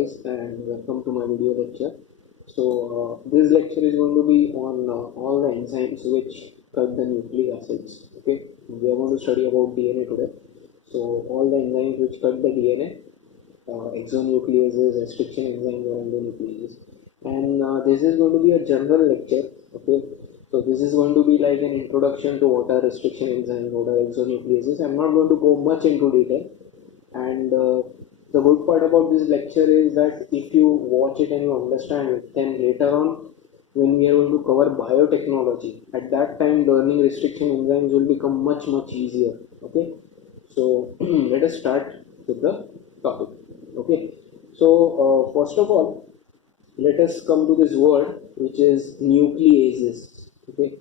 guys, and welcome to my video lecture. This lecture is going to be on all the enzymes which cut the nucleic acids. Okay, we are going to study about DNA today. So all the enzymes which cut the DNA, exonucleases, restriction enzymes, or endonucleases, and this is going to be a general lecture. Okay, so this is going to be like an introduction to what are restriction enzymes, what are exonucleases. I'm not going to go much into detail, and the good part about this lecture is that if you watch it and you understand it, then later on when we are going to cover biotechnology, at that time learning restriction enzymes will become much easier. Okay, so let us start with the topic. Okay, so first of all, let us come to this word which is nucleases. Okay,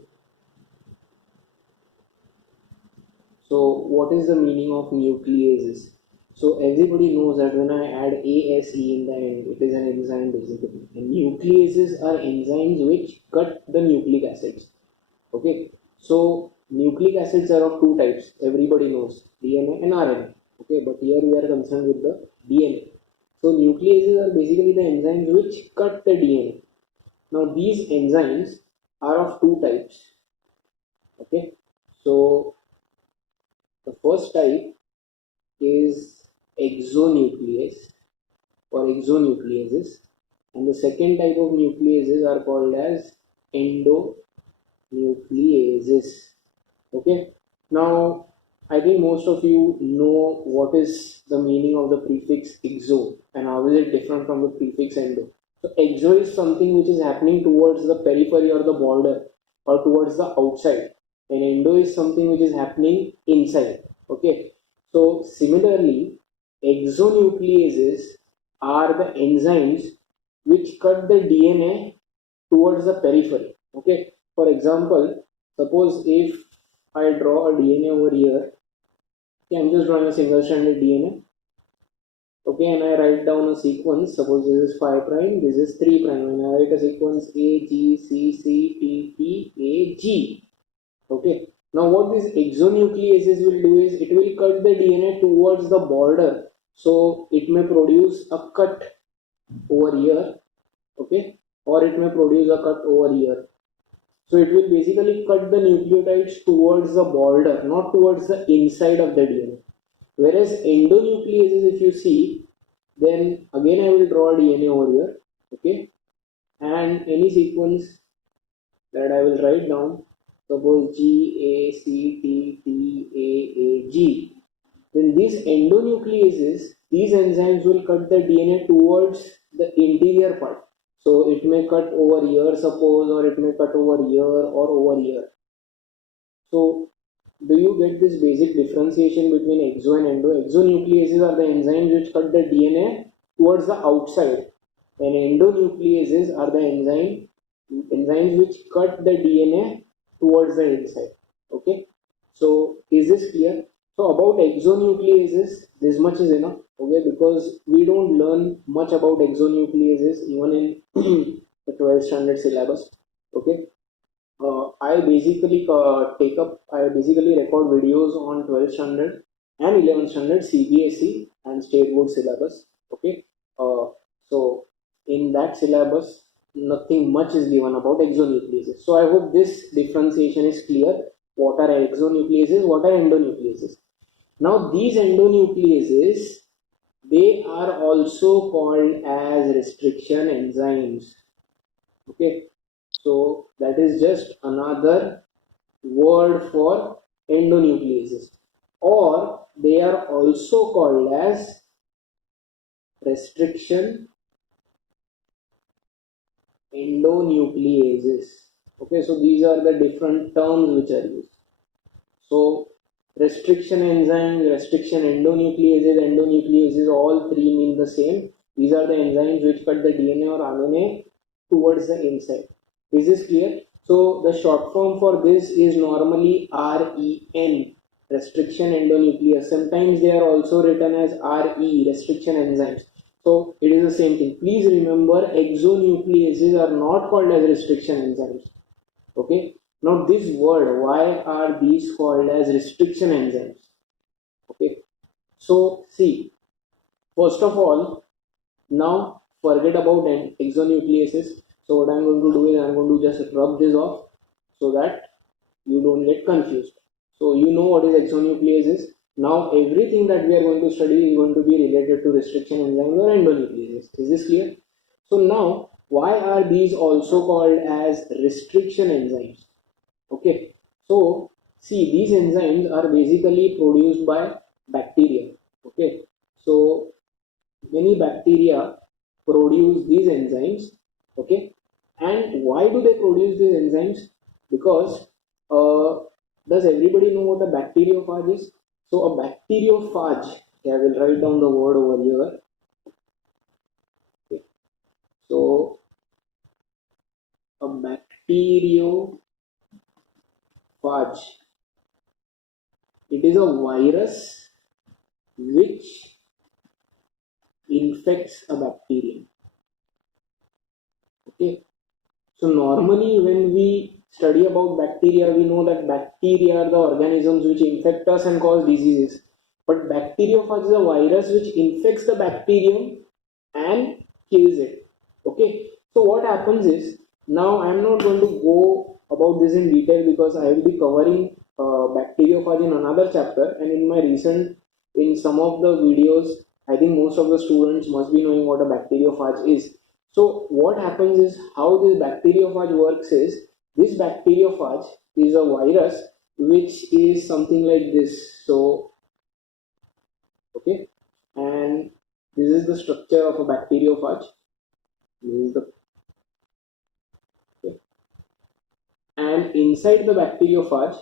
so what is the meaning of nucleases? So everybody knows that when I add ASE in the end, it is an enzyme basically. And nucleases are enzymes which cut the nucleic acids. Okay, so nucleic acids are of two types. Everybody knows DNA and RNA. Okay, but here we are concerned with the DNA. So nucleases are basically the enzymes which cut the DNA. Now these enzymes are of two types. Okay, so the first type is exonuclease or exonucleases, and the second type of nucleases are called as endonucleases. Okay, now I think most of you know what is the meaning of the prefix exo and how is it different from the prefix endo. So exo is something which is happening towards the periphery or the border or towards the outside, and endo is something which is happening inside. Okay, so similarly, exonucleases are the enzymes which cut the DNA towards the periphery. Okay, for example, suppose if I draw a DNA over here, okay, I'm just drawing a single stranded DNA. Okay, and I write down a sequence. Suppose this is 5 prime, this is 3 prime, and I write a sequence A, G, C, C, T, T, A, G. Okay, now what this exonucleases will do is it will cut the DNA towards the border, so it may produce a cut over here. Okay, or it may produce a cut over here. So it will basically cut the nucleotides towards the border, not towards the inside of the DNA. Whereas endonucleases, if you see, then again I will draw a DNA over here. Okay, and any sequence that I will write down, suppose G, A, C, T, T, A, G, then these endonucleases, these enzymes will cut the DNA towards the interior part. So it may cut over here, suppose, or it may cut over here or over here. So do you get this basic differentiation between exo and endo? Exonucleases are the enzymes which cut the DNA towards the outside, and endonucleases are the enzymes which cut the DNA towards the inside. Okay, so is this clear? So about exonucleases, this much is enough. Okay, because we don't learn much about exonucleases even in the 12th standard syllabus. Okay, I basically record videos on 12th standard and 11th standard CBSE and state board syllabus. Okay, so in that syllabus nothing much is given about exonucleases. So I hope this differentiation is clear. What are exonucleases? What are endonucleases? Now these endonucleases, they are also called as restriction enzymes. Okay, so that is just another word for endonucleases, or they are also called as restriction endonucleases. Okay, so these are the different terms which are used. So restriction enzymes, restriction endonucleases, all three mean the same. These are the enzymes which cut the DNA or RNA towards the inside. Is this clear? So the short form for this is normally REN, restriction endonuclease. Sometimes they are also written as RE, restriction enzymes. So it is the same thing. Please remember, exonucleases are not called as restriction enzymes. Okay. Now this word, why are these called as restriction enzymes? Okay. So see, first of all, Now forget about exonucleases. So what I'm going to do is I'm going to just rub this off so that you don't get confused. So you know what is exonuclease is. Now everything that we are going to study is going to be related to restriction enzymes or endonucleases. Is this clear? So now why are these also called as restriction enzymes? Okay, so see, these enzymes are basically produced by bacteria. Okay, so many bacteria produce these enzymes. Okay, and why do they produce these enzymes? Because uh, does everybody know what a bacteriophage is? So a bacteriophage, okay, I will write down the word over here. Okay. So a bacteriophage, it is a virus which infects a bacterium. Okay, so normally when we study about bacteria, we know that bacteria are the organisms which infect us and cause diseases. But bacteriophage is a virus which infects the bacterium and kills it. Okay, so what happens is, now I am not going to go about this in detail because I will be covering bacteriophage in another chapter, and in some of the videos, I think most of the students must be knowing what a bacteriophage is. So what happens is, how this bacteriophage works is, this bacteriophage is a virus which is something like this. So okay, and this is the structure of a bacteriophage. This is the okay. And inside the bacteriophage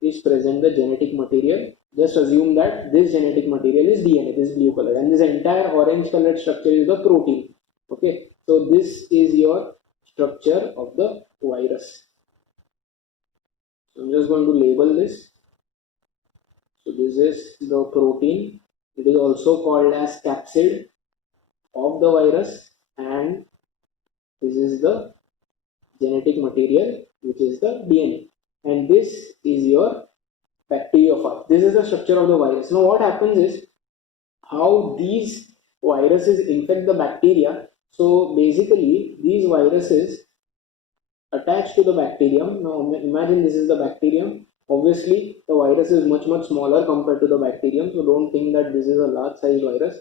is present the genetic material. Just assume that this genetic material is DNA, this blue color, and this entire orange colored structure is the protein. Okay, so this is your structure of the virus. So I'm just going to label this. So this is the protein. It is also called as capsid of the virus, and this is the genetic material, which is the DNA, and this is your bacteriophage. This is the structure of the virus. Now what happens is, how these viruses infect the bacteria. So basically these viruses attach to the bacterium. Now imagine this is the bacterium. Obviously the virus is much smaller compared to the bacterium, so don't think that this is a large size virus.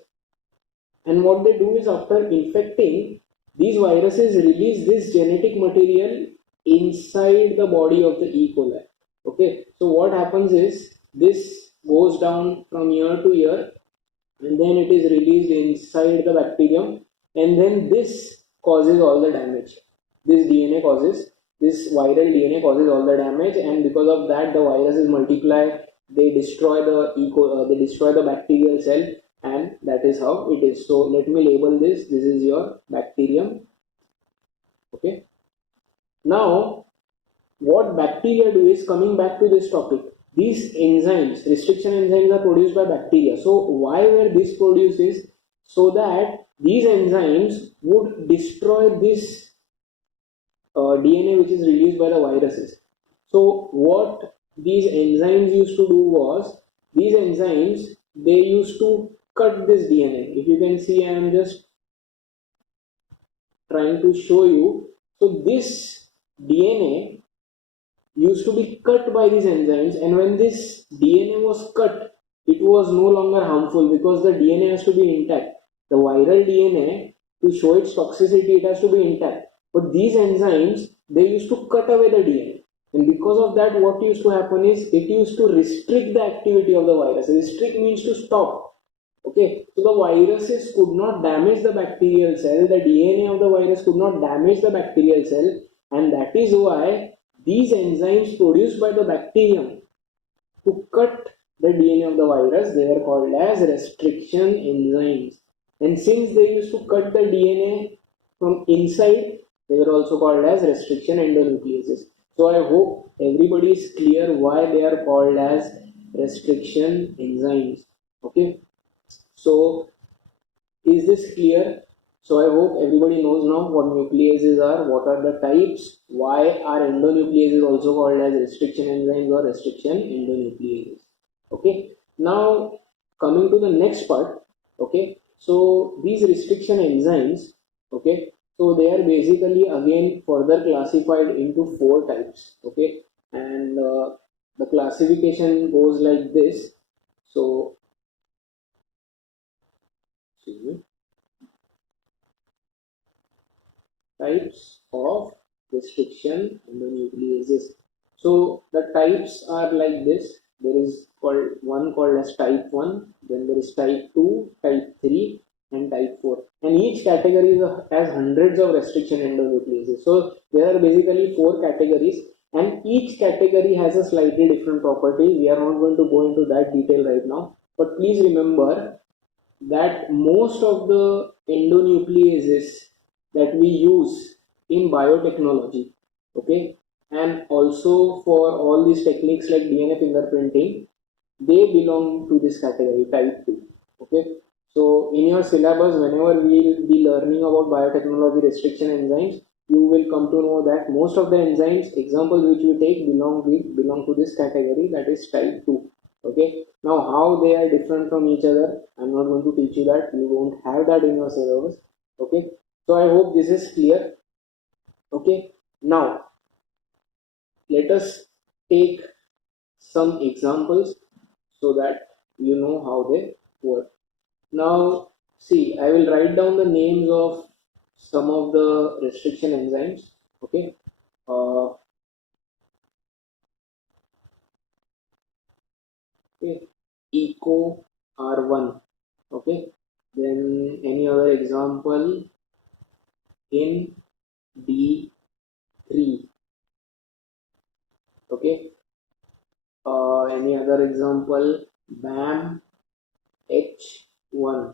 And what they do is, after infecting, these viruses release this genetic material inside the body of the E. coli. Okay, so what happens is, this goes down from year to year, and then it is released inside the bacterium, and then this causes all the damage. This viral DNA causes all the damage, and because of that, the viruses multiply. They destroy they destroy the bacterial cell, and that is how it is. So let me label this. This is your bacterium. Okay. Now, what bacteria do is, coming back to this topic, these enzymes, restriction enzymes, are produced by bacteria. So why were these produced is, so that these enzymes would destroy this DNA which is released by the viruses. So what these enzymes used to do was, these enzymes, they used to cut this DNA. If you can see, I am just trying to show you. So this DNA used to be cut by these enzymes, and when this DNA was cut, it was no longer harmful because the DNA has to be intact. The viral DNA, to show its toxicity, it has to be intact. But these enzymes, they used to cut away the DNA. And because of that, what used to happen is, it used to restrict the activity of the virus. Restrict means to stop. Okay, so the viruses could not damage the bacterial cell, the DNA of the virus could not damage the bacterial cell, and that is why these enzymes produced by the bacterium to cut the DNA of the virus, they are called as restriction enzymes. And since they used to cut the DNA from inside, they were also called as restriction endonucleases. So I hope everybody is clear why they are called as restriction enzymes. Okay, so is this clear? So I hope everybody knows now what nucleases are, what are the types, why are endonucleases also called as restriction enzymes or restriction endonucleases. Okay, now coming to the next part. Okay, So these restriction enzymes, okay, so they are basically again further classified into four types, okay, and the classification goes like this. So, excuse me, types of restriction endonucleases. So the types are like this. There is called as type 1, then there is type 2, type 3, and type 4. And each category has hundreds of restriction endonucleases. So there are basically four categories, and each category has a slightly different property. We are not going to go into that detail right now. But please remember that most of the endonucleases that we use in biotechnology, okay, and also for all these techniques like DNA fingerprinting, they belong to this category, type 2, okay. So in your syllabus, whenever we will be learning about biotechnology restriction enzymes, you will come to know that most of the enzymes examples which we take belong to this category, that is type 2, okay. Now how they are different from each other, I'm not going to teach you that, you don't have that in your syllabus, okay. So I hope this is clear, okay. Now let us take some examples so that you know how they work. Now, see, I will write down the names of some of the restriction enzymes. Okay. Uh, okay. Eco R1. Okay. Then any other example in D3. Okay. Any other example? BAM H1.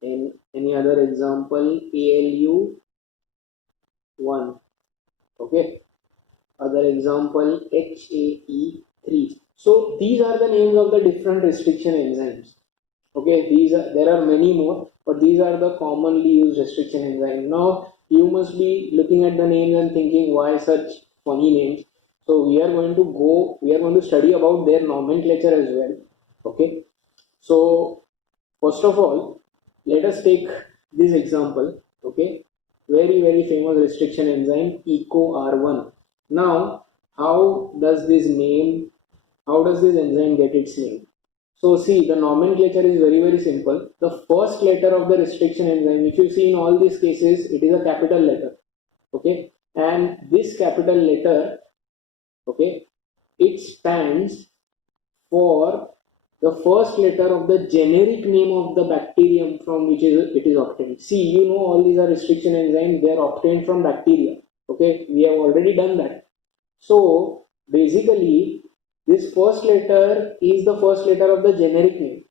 And any other example? ALU1. Okay. Other example HAE3. So these are the names of the different restriction enzymes. Okay, there are many more, but these are the commonly used restriction enzymes. Now you must be looking at the names and thinking why such funny names. So we are going to study about their nomenclature as well. Okay, so first of all, let us take this example. Okay, very famous restriction enzyme Eco R1. Now, how does this enzyme get its name? So see, the nomenclature is very simple. The first letter of the restriction enzyme, if you see in all these cases, it is a capital letter. Okay, and this capital letter, okay, it stands for the first letter of the generic name of the bacterium from which it is obtained. See, you know all these are restriction enzymes, they are obtained from bacteria. Okay, we have already done that. So basically, this first letter is the first letter of the generic name.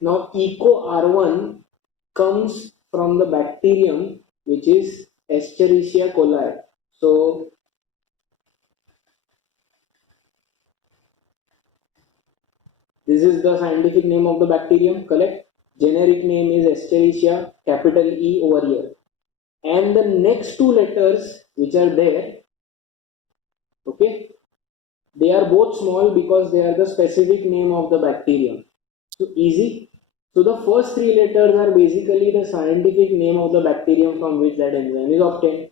Now, Eco R1 comes from the bacterium which is Escherichia coli. So this is the scientific name of the bacterium, correct? Generic name is Escherichia, capital E over here. And the next two letters which are there, okay, they are both small because they are the specific name of the bacterium. So easy. So the first three letters are basically the scientific name of the bacterium from which that enzyme is obtained.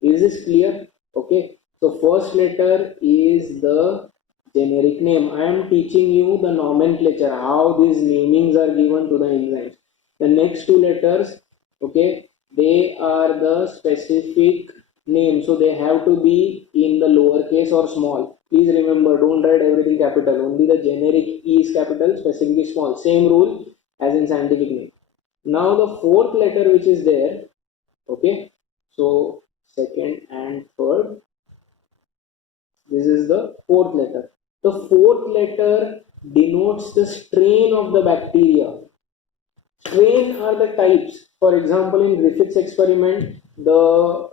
Is this clear? Okay. So first letter is the generic name. I am teaching you the nomenclature, how these namings are given to the enzymes. The next two letters, okay, they are the specific name. So they have to be in the lowercase or small. Please remember, don't write everything capital. Only the generic E is capital, specific is small. Same rule as in scientific name. Now the fourth letter which is there, okay, so second and third, this is the fourth letter. The fourth letter denotes the strain of the bacteria. Strain are the types. For example, in Griffith's experiment, the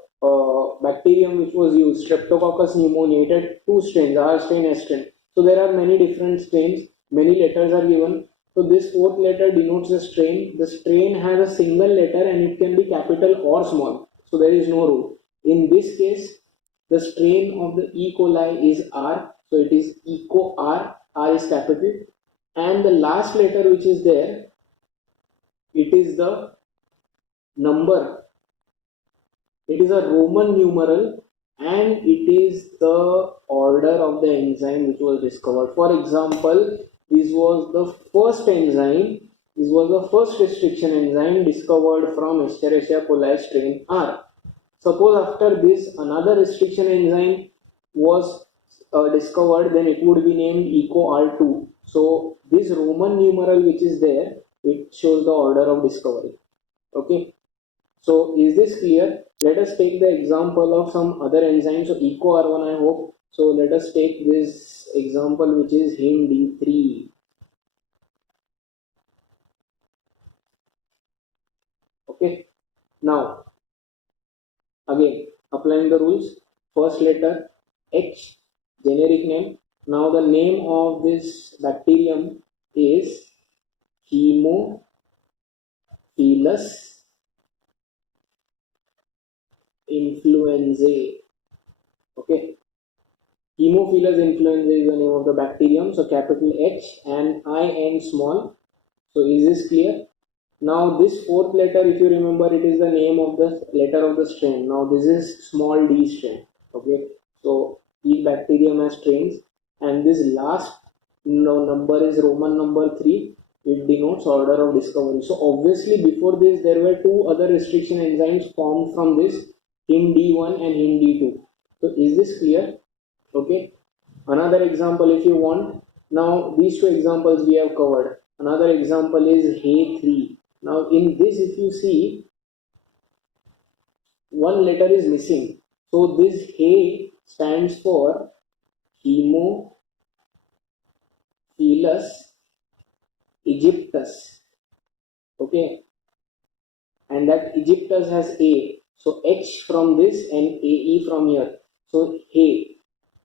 bacterium which was used, Streptococcus pneumoniae, it had two strains, R strain, S strain. So there are many different strains, many letters are given. So this fourth letter denotes the strain. The strain has a single letter and it can be capital or small. So there is no rule. In this case, the strain of the E. coli is R. So it is Eco R. R is capital. And the last letter which is there, it is the number, it is a Roman numeral, and it is the order of the enzyme which was discovered. For example, this was the first enzyme, this was the first restriction enzyme discovered from Escherichia coli strain R. Suppose after this another restriction enzyme was discovered, then it would be named ECO R2. So this Roman numeral which is there, it shows the order of discovery. Okay. So is this clear? Let us take the example of some other enzymes. So ECO R1 I hope. So let us take this example which is HIM D3. Okay. Now again applying the rules. First letter H, generic name. Now the name of this bacterium is Haemophilus influenzae. Okay. Haemophilus influenzae is the name of the bacterium. So capital H and I N small. So is this clear? Now this fourth letter, if you remember, it is the name of the letter of the strain. Now this is small d strain. Okay. So each bacterium has strains, and this last number is Roman number 3. It denotes order of discovery. So obviously before this there were two other restriction enzymes formed from this, HIM D1 and HIM D2. So is this clear? Okay. Another example if you want. Now these two examples we have covered. Another example is He3. Now in this if you see, one letter is missing. So this He stands for Haemophilus Egyptus. Okay. And that Egyptus has A. So H from this and AE from here. So He.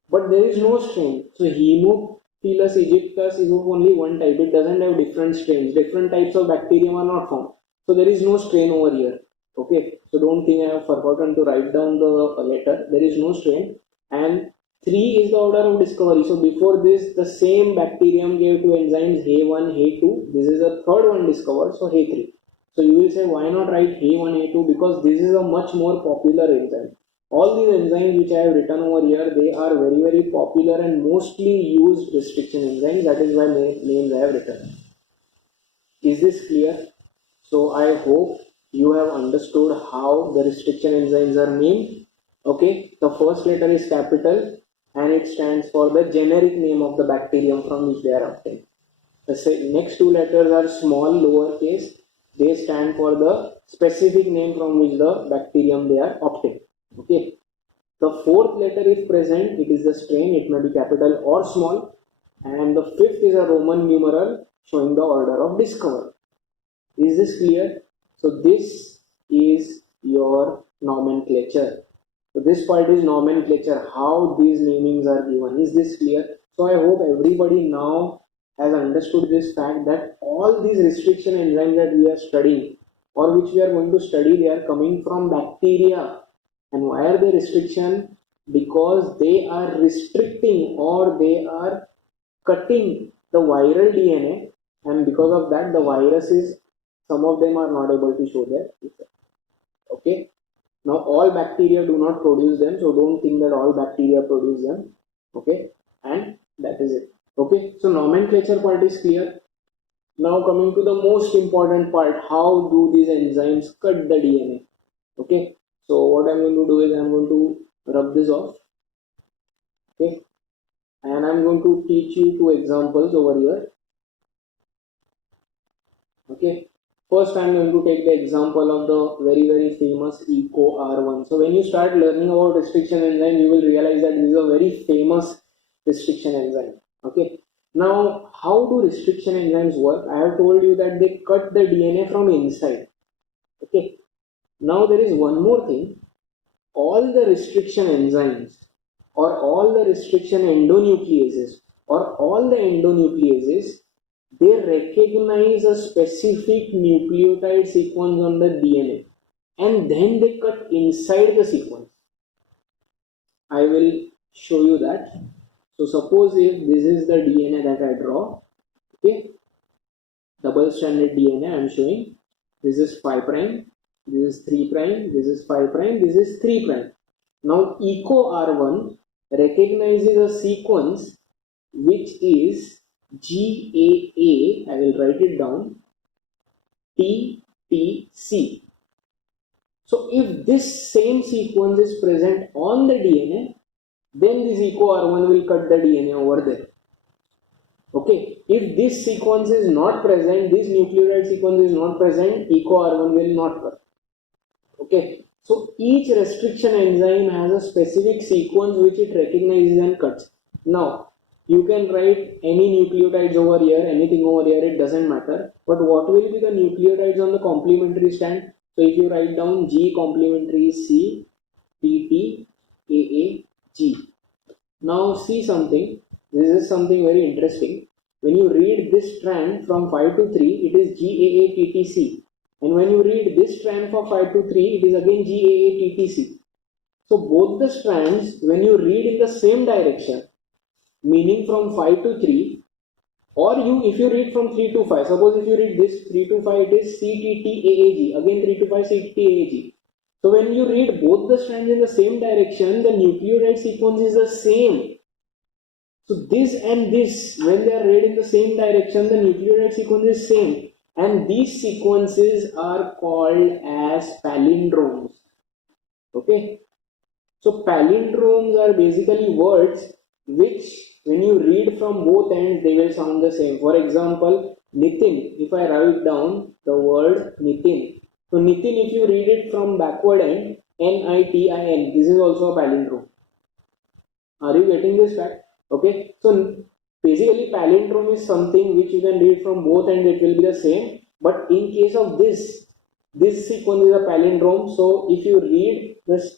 But there is no strain. So Haemophilus Egyptus is of only one type. It doesn't have different strains. Different types of bacterium are not found. So there is no strain over here. Okay. So don't think I have forgotten to write down the letter. There is no strain. And 3 is the order of discovery. So before this, the same bacterium gave two enzymes He1, He2. This is the third one discovered. So He3. So you will say, why not write He1, He2? Because this is a much more popular enzyme. All these enzymes which I have written over here, they are very, very popular and mostly used restriction enzymes. That is why names I have written. Is this clear? So I hope you have understood how the restriction enzymes are named. Okay, the first letter is capital and it stands for the generic name of the bacterium from which they are obtained. The next two letters are small, lowercase. They stand for the specific name from which the bacterium they are obtained. Okay. The fourth letter if present, it is the strain. It may be capital or small. And the fifth is a Roman numeral showing the order of discovery. Is this clear? So this is your nomenclature. So this part is nomenclature, how these namings are given. Is this clear? So I hope everybody now has understood this fact that all these restriction enzymes that we are studying or which we are going to study, they are coming from bacteria. And why are they restriction? Because they are restricting or they are cutting the viral DNA, and because of that the viruses, some of them are not able to show their effect. Okay. Now all bacteria do not produce them, so don't think that all bacteria produce them. Okay. And that is it. Okay. So nomenclature part is clear. Now coming to the most important part, how do these enzymes cut the DNA? Okay. So what I'm going to do is I'm going to rub this off. Okay. And I'm going to teach you two examples over here. Okay. First I'm going to take the example of the very, very famous ECO R1. So when you start learning about restriction enzyme, you will realize that this is a very famous restriction enzyme. Okay. Now, how do restriction enzymes work? I have told you that they cut the DNA from inside. Okay. Now there is one more thing. All the restriction enzymes or all the restriction endonucleases or all the endonucleases, they recognize a specific nucleotide sequence on the DNA and then they cut inside the sequence. I will show you that. So suppose if this is the DNA that I draw, okay, double stranded DNA I am showing. this is 5 prime, this is 3 prime, this is 5 prime, this is 3 prime. Now echo R1 recognizes a sequence which is GAA, I will write it down, TTC. So if this same sequence is present on the DNA, then this echo R1 will cut the DNA over there. Okay, if this sequence is not present, this nucleotide sequence is not present, echo R1 will not cut. Okay, so each restriction enzyme has a specific sequence which it recognizes and cuts. Now, you can write any nucleotides over here, anything over here, it doesn't matter. But what will be the nucleotides on the complementary strand? So if you write down G complementary C, T, T, A, A, G. Now see something, this is something very interesting. When you read this strand from 5 to 3, it is GAATTC. And when you read this strand from 5 to 3, it is again GAATTC. So both the strands, when you read in the same direction, meaning from 5 to 3, or if you read from 3 to 5, suppose if you read this 3 to 5, it is CTTAAG, again 3 to 5 CTTAAG. So when you read both the strands in the same direction, the nucleotide sequence is the same. So this and this, when they are read in the same direction, the nucleotide sequence is same. And these sequences are called as palindromes. Okay. So palindromes are basically words which when you read from both ends, they will sound the same. For example, Nitin, if I write down the word Nitin. So Nitin, if you read it from backward end, Nitin, this is also a palindrome. Are you getting this fact? Okay. So basically palindrome is something which you can read from both ends, it will be the same. But in case of this sequence is a palindrome. So if you read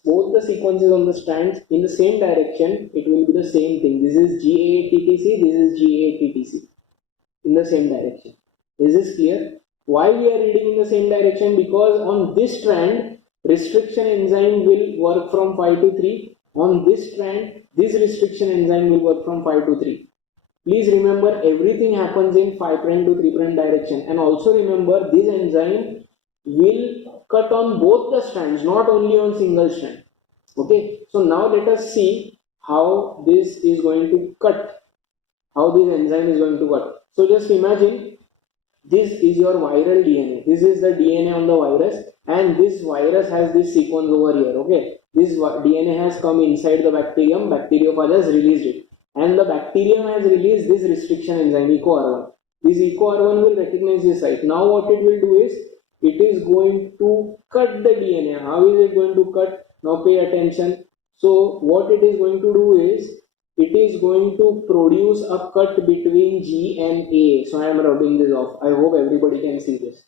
both the sequences on the strands in the same direction, it will be the same thing. This is GAATTC, this is GAATTC in the same direction. Is this clear? Why we are reading in the same direction? Because on this strand, restriction enzyme will work from 5 to 3. On this strand, this restriction enzyme will work from 5 to 3. Please remember, everything happens in 5' to 3' direction. And also remember, this enzyme will cut on both the strands, not only on single strand. Okay, so now let us see how this is going to cut, how this enzyme is going to cut. So just imagine, this is your viral DNA. This is the DNA on the virus, and this virus has this sequence over here. Okay, this DNA has come inside the bacterium, bacteriophage has released it, and the bacterium has released this restriction enzyme, EcoR1. This EcoR1 will recognize this site. Now what it will do is, it is going to cut the DNA. How is it going to cut? Now pay attention. So what it is going to do is, it is going to produce a cut between G and A. So I am rubbing this off. I hope everybody can see this.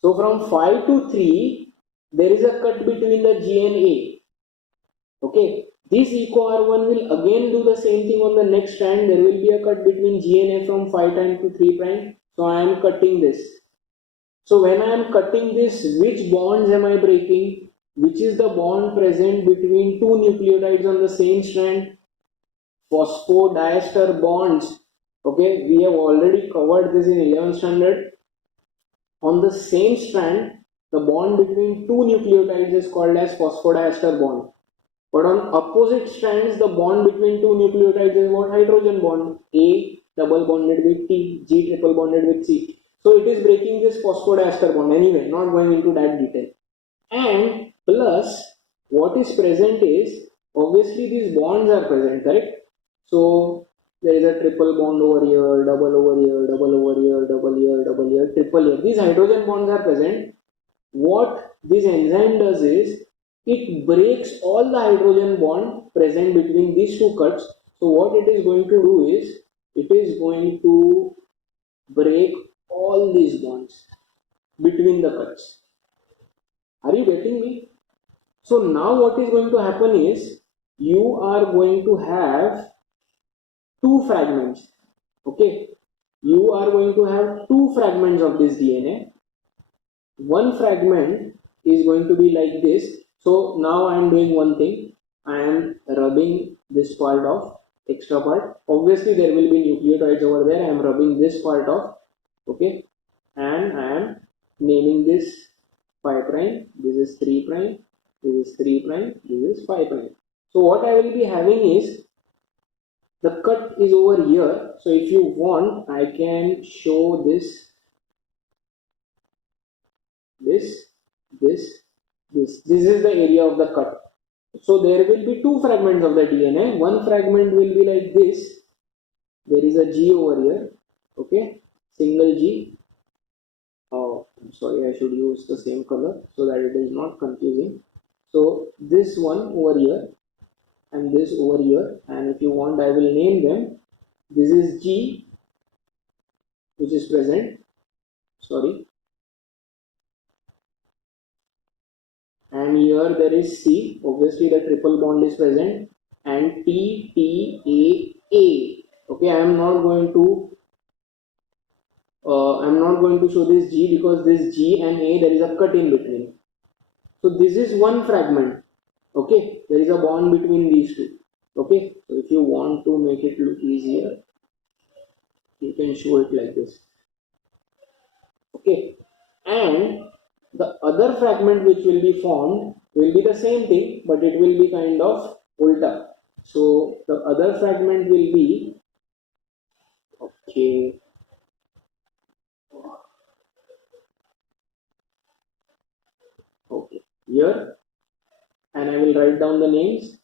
So from 5 to 3, there is a cut between the G and A. Okay. This EcoR1 will again do the same thing on the next strand. There will be a cut between G and A from 5' to 3'. So I am cutting this. So when I am cutting this, which bonds am I breaking? Which is the bond present between two nucleotides on the same strand? Phosphodiester bonds. Okay, we have already covered this in 11th standard. On the same strand, the bond between two nucleotides is called as phosphodiester bond. But on opposite strands, the bond between two nucleotides is what? Hydrogen bond. A double bonded with T, G triple bonded with C. So it is breaking this phosphodiester bond. Anyway, not going into that detail. And plus, what is present is, obviously these bonds are present, correct? So there is a triple bond over here, double over here, double over here, double here, double here, triple here. These hydrogen bonds are present. What this enzyme does is, it breaks all the hydrogen bond present between these two cuts. So what it is going to do is, it is going to break all these bonds between the cuts. Are you getting me? So now what is going to happen is, you are going to have two fragments. Okay, you are going to have two fragments of this DNA. One fragment is going to be like this. So now I am doing one thing. I am rubbing this part off, extra part. Obviously there will be nucleotides over there. I am rubbing this part off. Okay, and I am naming this 5 prime, this is 3 prime, this is 3 prime, this is 5 prime. So what I will be having is the cut is over here. So if you want, I can show this, this is the area of the cut. So there will be two fragments of the DNA. One fragment will be like this. There is a G over here, okay, single G. Oh, I'm sorry, I should use the same color so that it is not confusing. So this one over here and this over here, and if you want, I will name them. This is G, which is present, sorry, and here there is C, obviously the triple bond is present, and T, T, A, A. Okay, I am not going to show this G because this G and A, there is a cut in between. So this is one fragment. Okay, there is a bond between these two. Okay, so if you want to make it look easier, you can show it like this. Okay, and the other fragment which will be formed will be the same thing, but it will be kind of ulta. So the other fragment will be, okay, here, and I will write down the names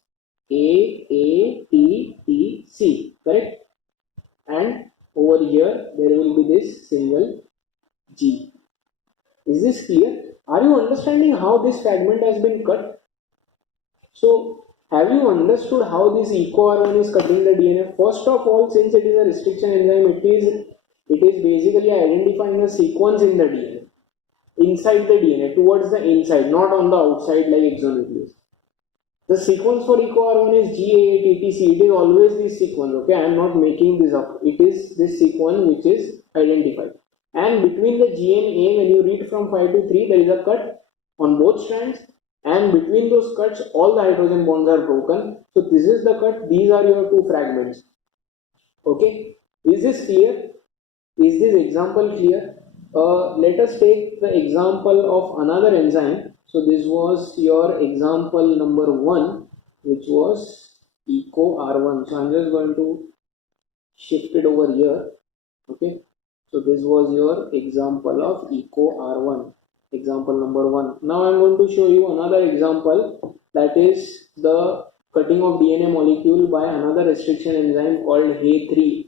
A, T, T, C, correct? And over here there will be this single G. Is this clear? Are you understanding how this fragment has been cut? So have you understood how this EcoR1 is cutting the DNA? First of all, since it is a restriction enzyme, it is basically identifying a sequence in the DNA, inside the DNA, towards the inside, not on the outside like exonuclease. The sequence for EcoR1 is GAATTC. It is always this sequence. Okay, I am not making this up. It is this sequence which is identified. And between the G and A, when you read from 5 to 3, there is a cut on both strands. And between those cuts, all the hydrogen bonds are broken. So this is the cut. These are your two fragments. Okay, is this clear? Is this example clear? Let us take the example of another enzyme. So this was your example number 1, which was EcoR1. So I'm just going to shift it over here. Okay, so this was your example of EcoR1, example number 1. Now I'm going to show you another example, that is the cutting of DNA molecule by another restriction enzyme called He3.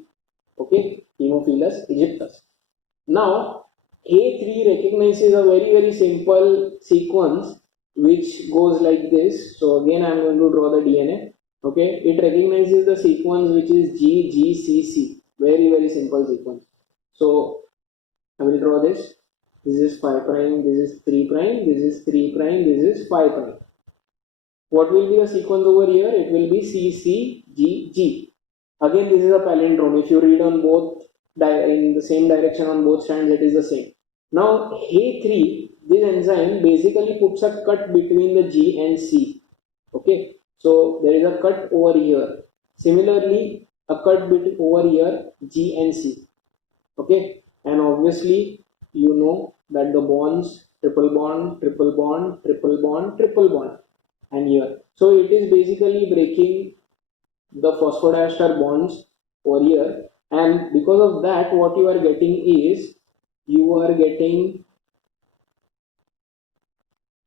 Okay, Haemophilus aegyptus. Now A3 recognizes a very simple sequence which goes like this. So again I am going to draw the DNA. Okay, it recognizes the sequence which is GGCC. Very simple sequence. So I will draw this. This is 5 prime, this is 3 prime, this is 3 prime, this is 5 prime. What will be the sequence over here? It will be CCGG. Again, this is a palindrome. If you read on both in the same direction on both strands, it is the same. Now He3, this enzyme basically puts a cut between the G and C. Okay, so there is a cut over here. Similarly, a cut bit over here, G and C. Okay, and obviously you know that the bonds, triple bond, triple bond, triple bond, triple bond, and here. So it is basically breaking the phosphodiester bonds over here, and because of that, what you are getting is, you are getting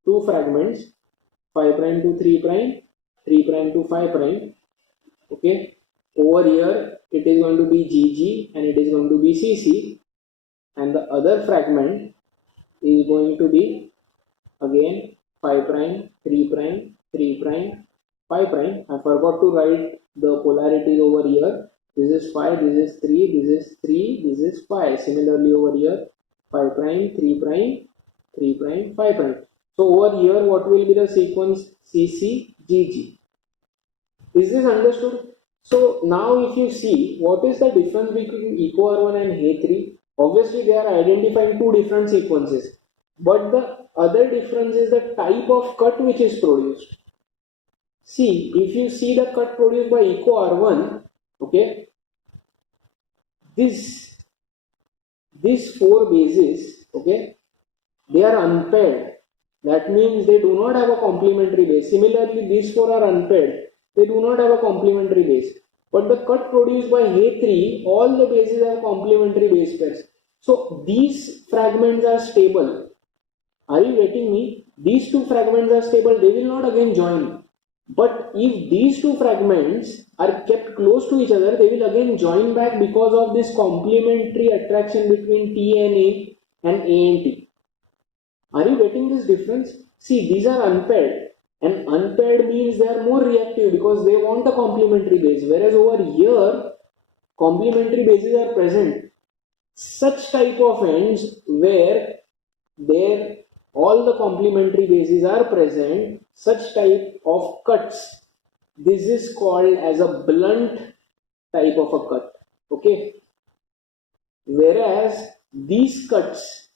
two fragments, 5 prime to 3 prime, 3 prime to 5 prime. Okay, over here it is going to be GG and it is going to be CC, and the other fragment is going to be again 5 prime, 3 prime, 3 prime, 5 prime. I forgot to write the polarities over here. This is 5, this is 3, this is 3, this is 5. Similarly over here, 5 prime, 3 prime, 3 prime, 5 prime. So over here, what will be the sequence? CCGG. Is this understood? So now if you see, what is the difference between EcoR1 and He3? Obviously they are identifying two different sequences, but the other difference is the type of cut which is produced. See, if you see the cut produced by EcoR1, okay, these 4 bases, okay, They are unpaired. That means they do not have a complementary base. Similarly, these four are unpaired. They do not have a complementary base. But the cut produced by A3, all the bases have complementary base pairs. So these fragments are stable. Are you getting me? These two fragments are stable. They will not again join. But if these two fragments are kept close to each other, they will again join back because of this complementary attraction between T and A and A and T. Are you getting this difference? See, these are unpaired, and unpaired means they are more reactive because they want a complementary base, whereas over here, complementary bases are present. Such type of ends where there all the complementary bases are present, such type of cuts, this is called as a blunt type of a cut. Okay, whereas these cuts,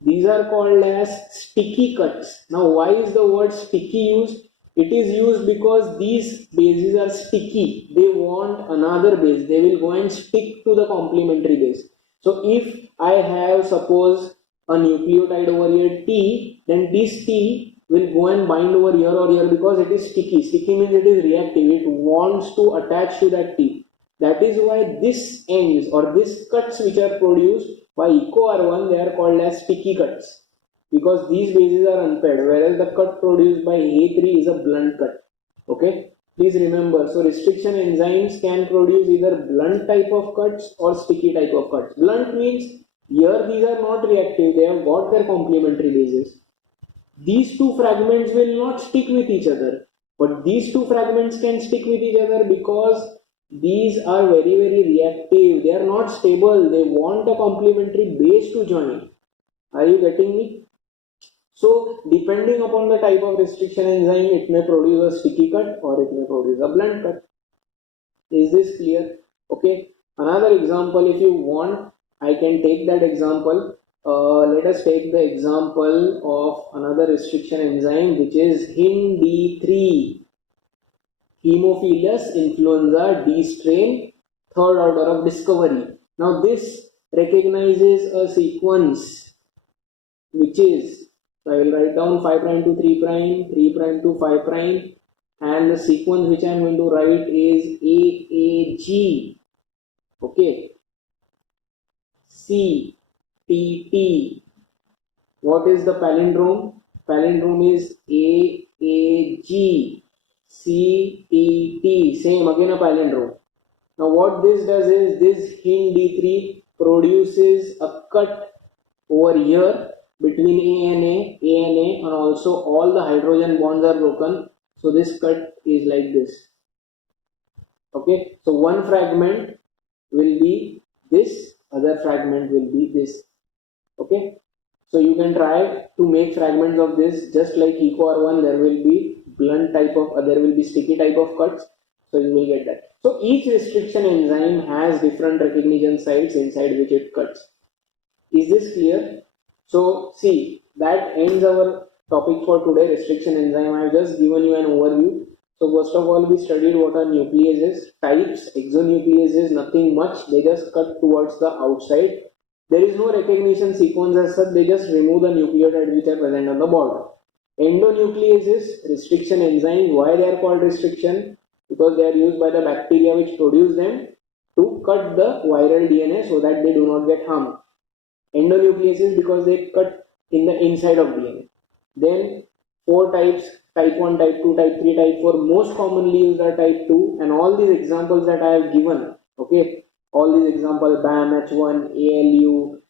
these are called as sticky cuts. Now why is the word sticky used? It is used because these bases are sticky. They want another base. They will go and stick to the complementary base. So if I have, suppose, a nucleotide over here T, then this T will go and bind over here or here because it is sticky. Sticky means it is reactive. It wants to attach to that T. That is why this ends or this cuts which are produced by eco R1, they are called as sticky cuts because these bases are unpaired, whereas the cut produced by A3 is a blunt cut. Okay, please remember. So restriction enzymes can produce either blunt type of cuts or sticky type of cuts. Blunt means here these are not reactive, they have got their complementary bases. These two fragments will not stick with each other, but these two fragments can stick with each other because these are very reactive. They are not stable. They want a complementary base to join. Are you getting me? So depending upon the type of restriction enzyme, it may produce a sticky cut or it may produce a blunt cut. Is this clear? Okay. Another example, if you want, I can take that example. Let us take the example of another restriction enzyme, which is HIND3, Haemophilus influenza D strain, third order of discovery. Now this recognizes a sequence which is, I will write down 5 prime to 3 prime, 3 prime to 5 prime, and the sequence which I am going to write is AAG. Okay, CTT. What is the palindrome? Palindrome is AAG CTT. Same again a palindrome. Now what this does is this HIND3 produces a cut over here between A and A, and also all the hydrogen bonds are broken. So this cut is like this. Okay, so one fragment will be this, other fragment will be this. Okay, so you can try to make fragments of this just like eco R1. There will be blunt type of, there will be sticky type of cuts. So you will get that. So each restriction enzyme has different recognition sites inside which it cuts. Is this clear? So see, that ends our topic for today, restriction enzyme. I have just given you an overview. So first of all, we studied what are nucleases, types. Exonucleases, nothing much. They just cut towards the outside. There is no recognition sequence as such. They just remove the nucleotides which are present on the border. Endonucleases, restriction enzymes. Why they are called restriction? Because they are used by the bacteria which produce them to cut the viral DNA so that they do not get harmed. Endonucleases because they cut in the inside of DNA. Then four types: type 1, type 2, type 3, type 4. Most commonly used are type 2, and all these examples that I have given, okay, all these examples, BAM, H1, ALU,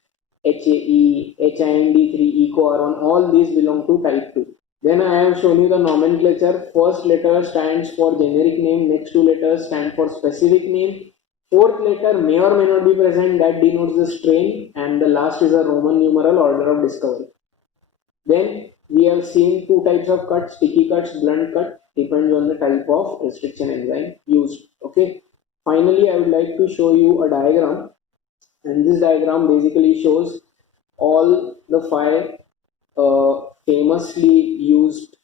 HAE, HIND3, EcoR1, all these belong to type 2. Then I have shown you the nomenclature. First letter stands for generic name, next two letters stand for specific name, fourth letter may or may not be present, that denotes the strain, and the last is a Roman numeral order of discovery. Then we have seen two types of cuts: sticky cuts, blunt cut, depends on the type of restriction enzyme used. Okay. Finally, I would like to show you a diagram, and this diagram basically shows all the five famously used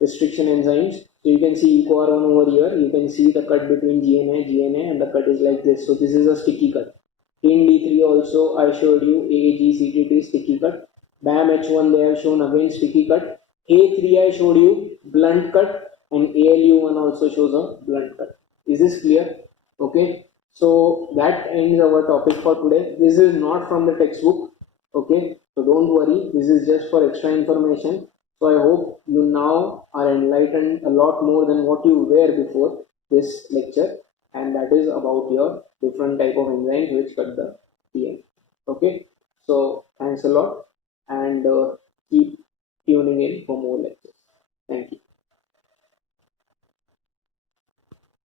restriction enzymes. So you can see EcoR1 over here. You can see the cut between GNA, and the cut is like this. So this is a sticky cut. In D3 also I showed you AAG, CTT, sticky cut. BAM H1 they have shown again sticky cut. A3 I showed you blunt cut, and ALU1 also shows a blunt cut. Is this clear? Okay. So that ends our topic for today. This is not from the textbook. Okay. So don't worry. This is just for extra information. So I hope you now are enlightened a lot more than what you were before this lecture, and that is about your different type of enzymes which cut the DNA. Okay. So thanks a lot, and keep tuning in for more lectures. Thank you.